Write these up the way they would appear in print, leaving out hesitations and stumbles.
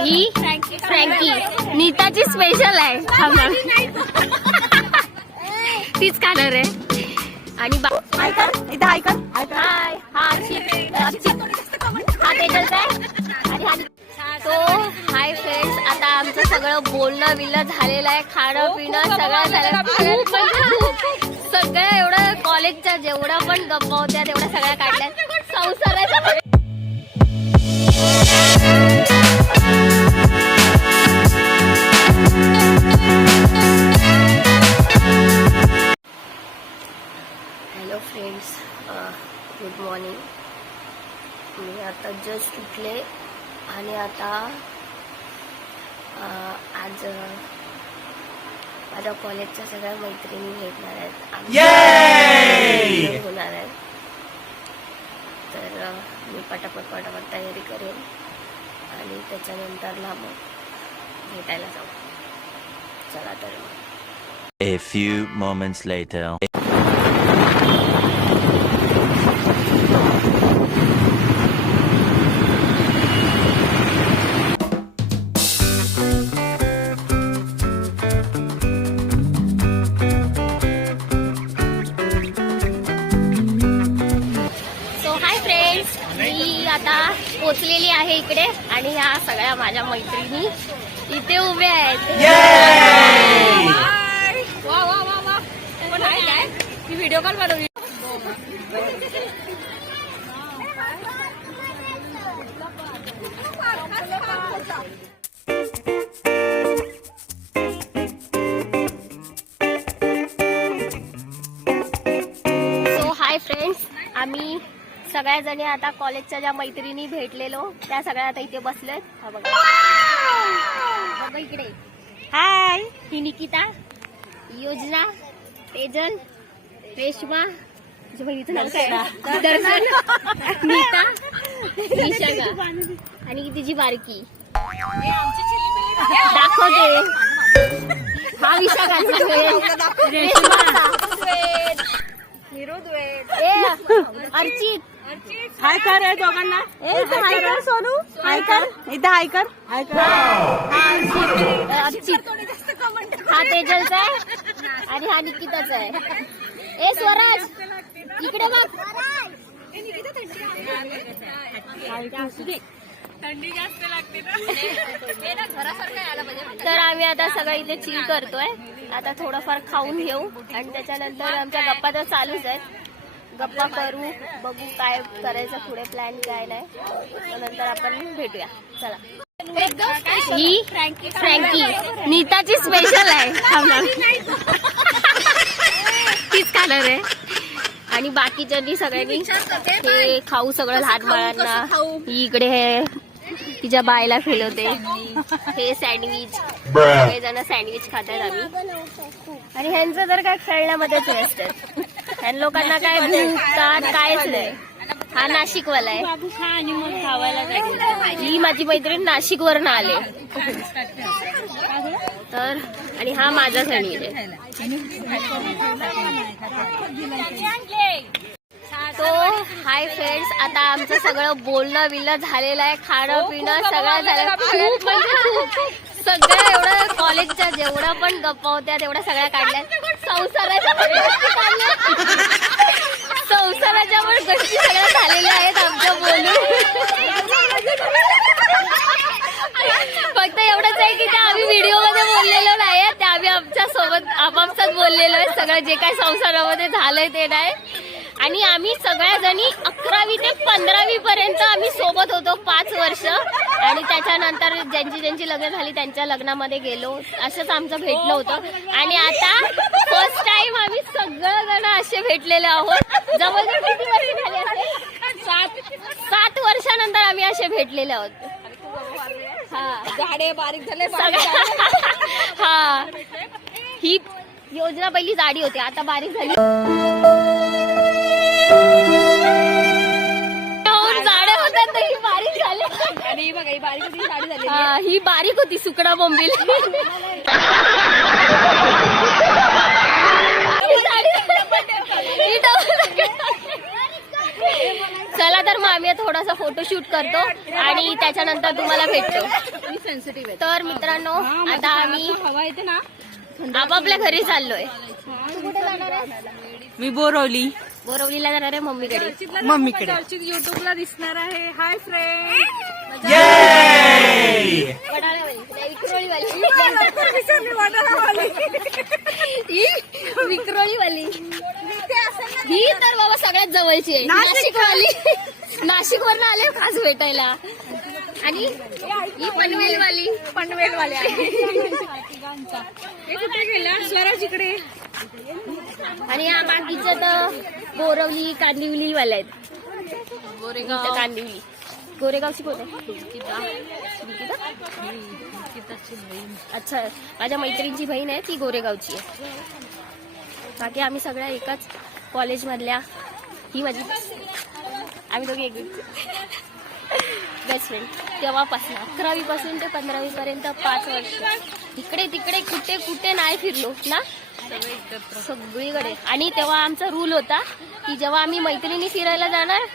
ही Frankie नीताची special आहे. तीच खाणार आहे. आणि हाय हा तेजल आहे. आणि तो हाय फ्रेंड्स, आता आमचं सगळं बोलणं बिलणं झालेलं आहे. खाणं पिणं सगळं झालं. खूप सगळं एवढं कॉलेजच्या जेवढा पण गप्पा होत्या तेवढ्या सगळ्या काढल्या. संसाराच्या हॅलो फ्रेंड्स, गुड मॉर्निंग. मी आता जस्ट उठले आणि आता आज माझ्या कॉलेजच्या सगळ्या मैत्रिणी भेटणार आहेत. होणार आहेत. तर मी पटापट तयारी करेन आणि त्याच्यानंतरला मग भेटायला जाऊ. चला तर मग. A few moments later. आता पोचलेली आहे इकडे आणि ह्या सगळ्या माझ्या मैत्रिणी इथे उभ्या आहेत. व्हिडिओ कॉल बनवली. सो हाय फ्रेंड्स, आम्ही सगळ्या जणी आता कॉलेजच्या ज्या मैत्रिणी भेटलेलो त्या सगळ्या आता इथे बसलेत. हा बघा बघा इकडे. हाय, ही निकिता, योजना, तेजल, रेश्मा, तुझ्या बहिणीचं नाव काय? दर्शन, नीता, निशा आणि तिची बारकी दाखवते. हा विशाखा, अर्चित. हाय कर रे दोघांना. हाय कर सोनू. हाय कर इथं. हाय कर. हाय कर. अर्चित. हा तेजलचा आहे आणि हा निकिताचा आहे. ए स्वराज इकडे बघ. थंडी जास्त लागते ना. तर आम्ही आता सगळं इथे चिल करतोय. आता थोडंफार खाऊन घेऊ आणि त्याच्यानंतर आमच्या गप्पा तर चालूच आहेत. गप्पा करू, बघू काय करायचं पुढे, प्लॅन काय नाही. नंतर आपण भेटूया. चला. ही फ्रँकी नीताची स्पेशल आहे. तीच खाणार आहे. आणि बाकीच्यांनी सगळ्यांनी हे खाऊ सगळं लहान बाळांना. ही इकडे हे तिच्या बायला खेळवते. हे सँडविच, सगळेजण सँडविच खातात आम्ही. आणि ह्यांचं तर काय खेळण्यामध्येच व्यस्त आहे. ह्या लोकांना काय भूकतात कायच नाही. हा नाशिकवाला आहे. ही माझी मैत्रीण नाशिक वरून आले. तर आणि हा माझा सँडविच आहे. तो हाय फ्रेंड्स, आता आमचं सगळं बोलणं बिलणं झालेलं आहे. खाणं पिणं सगळं झालं. खूप सगळं एवढं कॉलेजच्या जेवढा पण गप्पा होत्या तेवढ्या सगळ्या काढल्या. संसाराच्या पण गोष्टी सगळ्या झालेल्या आहेत आमच्या बोलून. फक्त एवढंच आहे की त्या आम्ही व्हिडिओ मध्ये बोललेलो नाही, त्या आम्ही आमच्या सोबत आपापसात बोललेलो आहे. सगळं जे काही संसारामध्ये झालंय ते नाही. आणि आम्ही सगळ्या जणी 11वी ते 15वी पर्यंत आम्ही सोबत होतो 5 वर्ष. आणि त्याच्यानंतर ज्यांची लग्न झाली त्यांच्या लग्नामध्ये गेलो. असंच आमचं भेटणं होतं. आणि आता फर्स्ट टाइम आम्ही सगळेजण असे भेटलेले आहोत. जवळजवळ किती वर्ष झाली असेल? 7 वर्षानंतर आम्ही असे भेटलेले आहोत. हा, झाडे बारीक झाले. हा, ही योजना पहिली जाडी होती, आता बारीक झाली. जाड्या होतात तर ही बारीक झाली. आणि ही बघा, ही बारीक होती, साडी झाली. ही बारीक होती, सुकडा बोंबील. चला तर मग आम्ही थोडासा फोटोशूट करतो आणि त्याच्यानंतर तुम्हाला भेटतो. सेन्सिटिव्ह आहे. तर मित्रांनो आता आम्ही हवा येते ना. आपापल्या घरी चाललोय. तू कुठे जाणार आहे? मी बोरवली बोरवलीला जाणार आहे मम्मीकडे. मम्मीकडे. युट्यूबला दिसणार आहे. Hi friend. विक्रोळीवाली ही तर बाबा सगळ्यात जवळची आहे. नाशिकवाली. नाशिक वरून आले खास भेटायला. आणि ही पनवेलवाली. पनवेलवाले कुठे गेला? स्वराज इकडे. आणि या बाकीच्या तर बोरवली कांदिवली वाले आहेत. गोरेगाव. कांदिवली. गोरेगावची कोण आहे? अच्छा, माझ्या मैत्रिणीची बहीण आहे ती गोरेगावची आहे. बाकी आम्ही सगळ्या एकाच कॉलेज मधल्या. ही माझी आम्ही दोघी एक बेस्ट फ्रेंड तेव्हापासून 11वी पासून ते 15वी पर्यंत 5 वर्ष इकडे तिकडे कुठे कुठे नाही फिरलो ना, सगळीकडे. आणि तेव्हा आमचा रूल होता की जेव्हा आम्ही मैत्रिणी फिरायला जाणार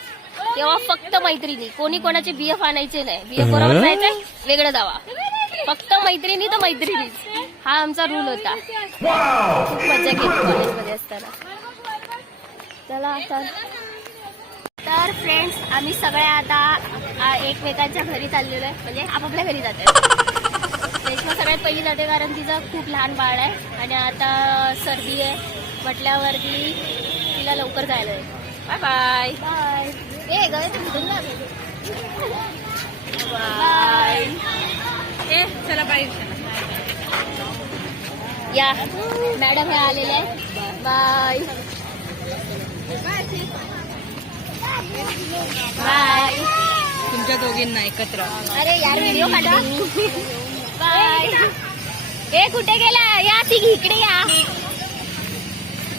तेव्हा फक्त मैत्रिणी, कोणी कोणाचे BF आणायचे नाही. BF बरोबर जायचं वेगळं जावा, फक्त मैत्रिणी तर मैत्रिणीच. हा आमचा रूल होता. खूप मजा केली कॉलेजमध्ये असताना. चला तर फ्रेंड्स आम्ही सगळ्या आता एकमेकांच्या घरी चाललेलो आहे, म्हणजे आपापल्या घरी जात आहे. रेश्मा सगळ्यात पहिली जाते कारण तिचं खूप लहान बाळ आहे आणि आता सर्दी आहे म्हटल्यावरती तिला लवकर जायला आहे. Bye bye bye. ए ग बाय. ए चला बाय. या मॅडम हे आलेले आहे. Bye bye. तुमच्या दोघींना एकत्र. अरे यार व्हिडिओ काढा. बाय. ए कुठे गेला? या ती इकडे या.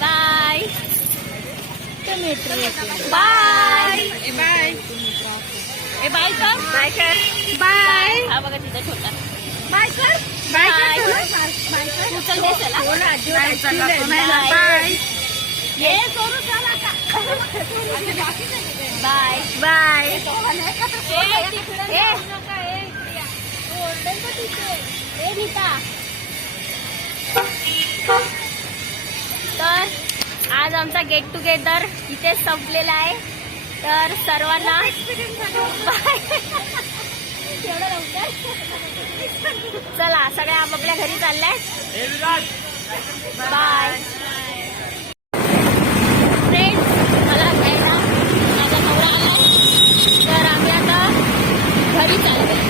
Bye bye. ए बाय. ए बाय कर. बाय कर. बाय. हा बघा तिचा छोटा. बाय कर. बाय तू चल दे चला. बाय. ये सोनू चला का. Bye bye. ए नीता. तर आज आमचा गेट टुगेदर इथे संपलेला आहे. तर सर्वांना चला सगळ्या आपापल्या घरी चाललाय. Bye friends. मला घ्यायला माझा नवरा आलाय तर आम्ही आता घरी चाललोय,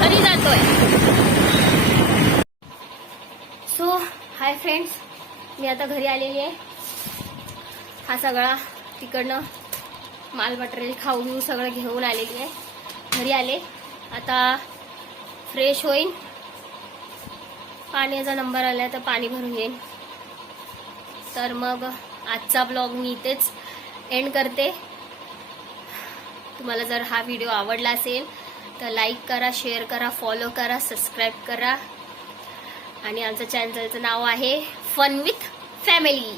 घरी जातोय. सो हाय फ्रेंड्स, मी आता घरी आलेली आहे. हा सगळा तिकडनं माल मटेरियल खाऊ बिऊ सगळं घेऊन आलेली आहे. घरी आले आता फ्रेश होईन. पाण्याचा नंबर आलाय तर पाणी भरून येईन. तर मग आजचा ब्लॉग मी इथेच एंड करते. तुम्हाला जर हा व्हिडिओ आवडला असेल तर लाईक करा, शेअर करा, फॉलो करा, सबस्क्राईब करा. आणि आमच्या चॅनलचं नाव आहे फन विथ फॅमिली.